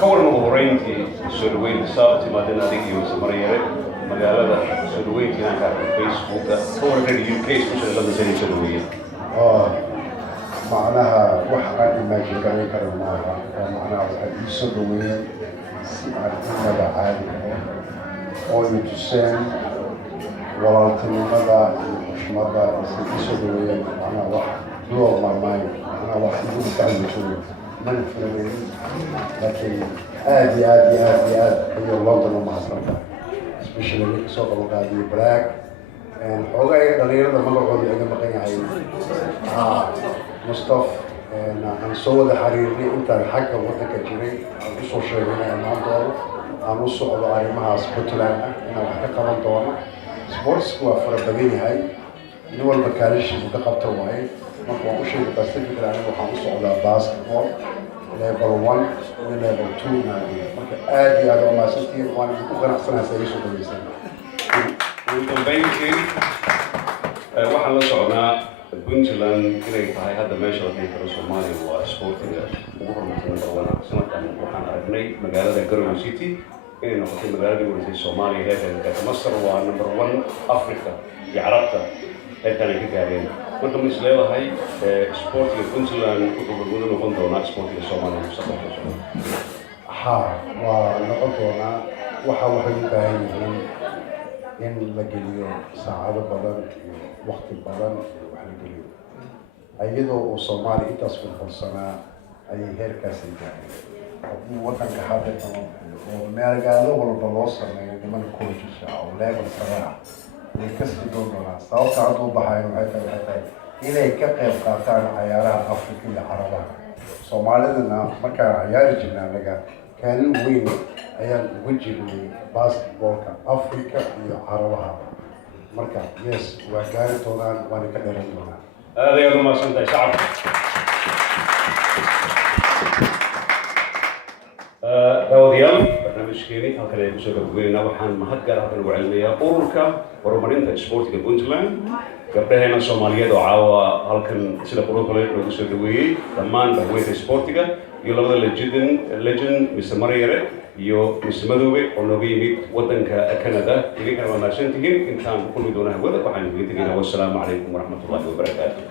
كون مظهرينتي سلوين السابق ما دنا ذيك يوم سمرية مقالة سلوين كنا كان فيسبوك هو الراديو كيس مش اللي زي سلوين معناها وحنا إيماجين كانوا كرمناها معناها واحد يسلوين عارفين هذا عادي أو يتسين ولا تنمدا مش مدا يسلوين معناها واحد blow my mind معناها واحد يقول تعلم شوي من فلوين لكن عادي هي لندن وما صارت especially سوق القاضي براك حوجي دليل ده ما قاعد يعمل مقنع عين مصطفى عن صوت حريري أنت الحاجة وقتك جري أنا شيء هنا الموضوع أنا صوت على مع سبورتلاند أنا وحكي كمان طبعا سبورتس هو فربني هاي اللي هو المكانش متقبل واي ما هو شيء بس تفكر عنه وحنص على باسكتبول level 1 و level 2 نادي مركز آدي هذا ما سنتي وأنا بكون أحسن هسيس وبيسن وبينكي waxaan la socnaa Puntland inay tahay hadda meesha la dhihi karo Soomaaliya waa sportiga ugu horumarsan dalka sanadkan waxaan aragnay magaalada Garowe City inay noqotay magaaladii ugu horeysay Soomaaliya heerka Masar waa number 1 Africa iyo Carabta heerkan ay ka gaareen marka ma isleedahay sportiga Puntland wuxuu guud noqon doonaa sportiga Soomaaliya mustaqbalka ونقول هنا waxay u baahan yihiin in la geliyo saacado badan iyo waqti badan wax la geliyo ayadoo oo Soomaaliya intaas ku farsanaa ay heerkaas gaareen haddii wadanka hadda oo magaalada walba loo sameeyo niman coaches oo level sare ah way ka sii doonaan sababta aad u baxayn waxay tahay inay ka qayb qaataan ciyaaraha Afrika iyo Carabaha Soomaalidana marka ciyaari jirnaa anaga kaalin weyn ayaan ugu jirnay basketballka Afrika iyo Carabaha marka yes waa gaari doonaan waana ka dheeran doonaan هذا يا ما سنتي شعب داوديال برنامج كيني هكذا يكون بقولنا وحن مهجر هذا الوعلمية أوركا ورمانين تسبورت كبنتلان قبلها هنا الصومالية دعوة هالكن سيدا قروق لين نقصد دوي ثمان بهوية سبورتيكا يلا بدل لجن مستمرية يو مستمدوي ونبي ميت وطن كندا اللي كانوا ناشنتين إن كان كل دونه وده وحن والسلام عليكم ورحمة الله وبركاته.